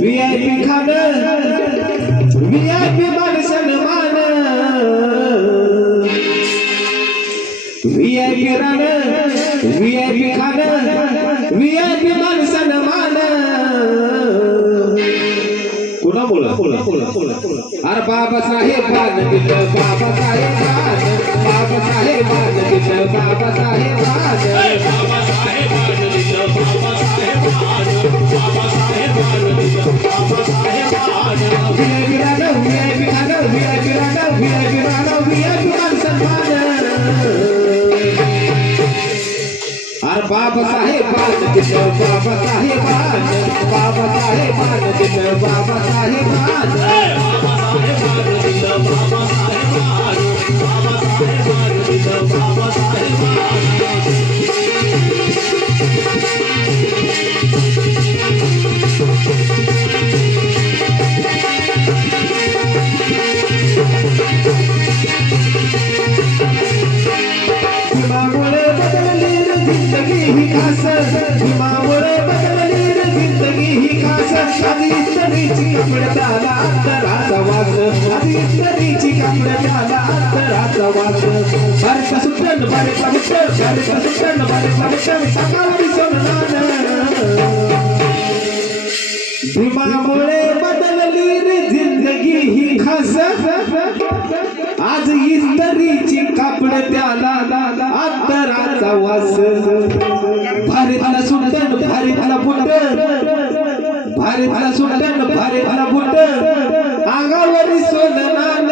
VIP खाणं VIP मान सन्मान VIP राणं VIP खाणं VIP मान सन्मान पुन्हा बोला अरे बाबासाहेबांनी दिलं बाबासाहेबांनी बाबासाहेबांनी दिलं बाबासाहेबांनी बाबासाहेबांनी दिलं बाबासाहेबांनी बाबासाहेबांनी दिलं बाबासाहेबांनी VIP राणं VIP खाणं VIP राणं VIP राणं VIP मान सन्मान अरे बाबासाहेबांनी दिलं बाबासाहेबांनी बाबासाहेबांनी दिलं बाबासाहेबांनी बाबासाहेबांनी दिलं बाबासाहेबांनी बाबासाहेबांनी दिलं हिमामुळे बदलली रे जिंदगी ही खास हिमामुळे बदलली रे जिंदगी ही खास आधी इस्त्रीची कपड्याला अंतराचा वास आधी इस्त्रीची कपड्याला अंतराचा वास भारत सुटण भारत सुटण सकाळी सोननान हिमामुळे बदलली रे जिंदगी ही खास आज इस्त्रीची कापड त्याला अंतराचा वास भारतला सुटण भारतला बुट भारतला सुटण भारतला बुट अंगावरी सोननान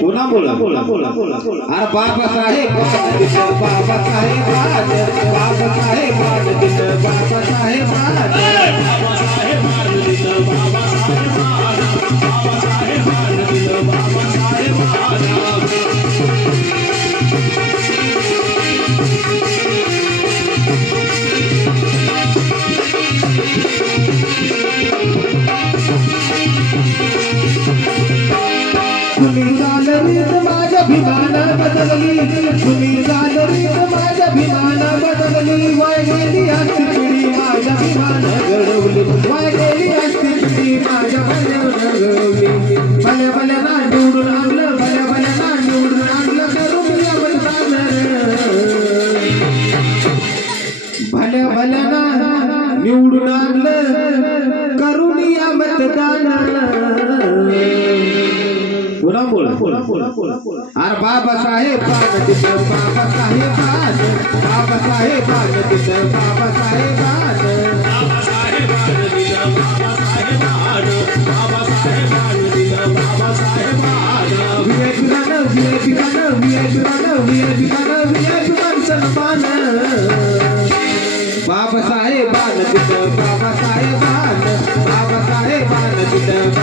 पुन्हा बोला अरे बाबासाहेबांनी दिलं बाबासाहेबांनी बाबासाहेबांनी दिलं बाबासाहेबांनी बाबासाहेबांनी दिलं बाबासाहेबांनी बाबासाहेबांनी दिलं बाबासाहेबांनी तुम्ही झालरी माझ्या भिमान बदलली तुम्ही झालरी माझ्या भिमान बदलली वाय गेली असती पिढी माझ्या भिमान घडवली वाय गेली असती पिढी माझ्या भल्यानं घडवली भल्या ना निवडून आणलं भल्या ना निवडून आणलं करून या मतदान भल्या ना निवडून आणलं करून या मतदान पुन्हा बोला अरे बाबासाहेबांनी दिलं बाबासाहेबांनी बाबासाहेबांनी दिलं बाबासाहेबांनी बाबासाहेबांनी दिलं बाबासाहेबांनी बाबासाहेबांनी दिलं बाबासाहेबांनी VIP खाणं VIP खाणं VIP राणं VIP खाणं VIP मान सन्मान बाबासाहेबांनी दिलं बाबासाहेबांनी बाबासाहेबांनी दिलं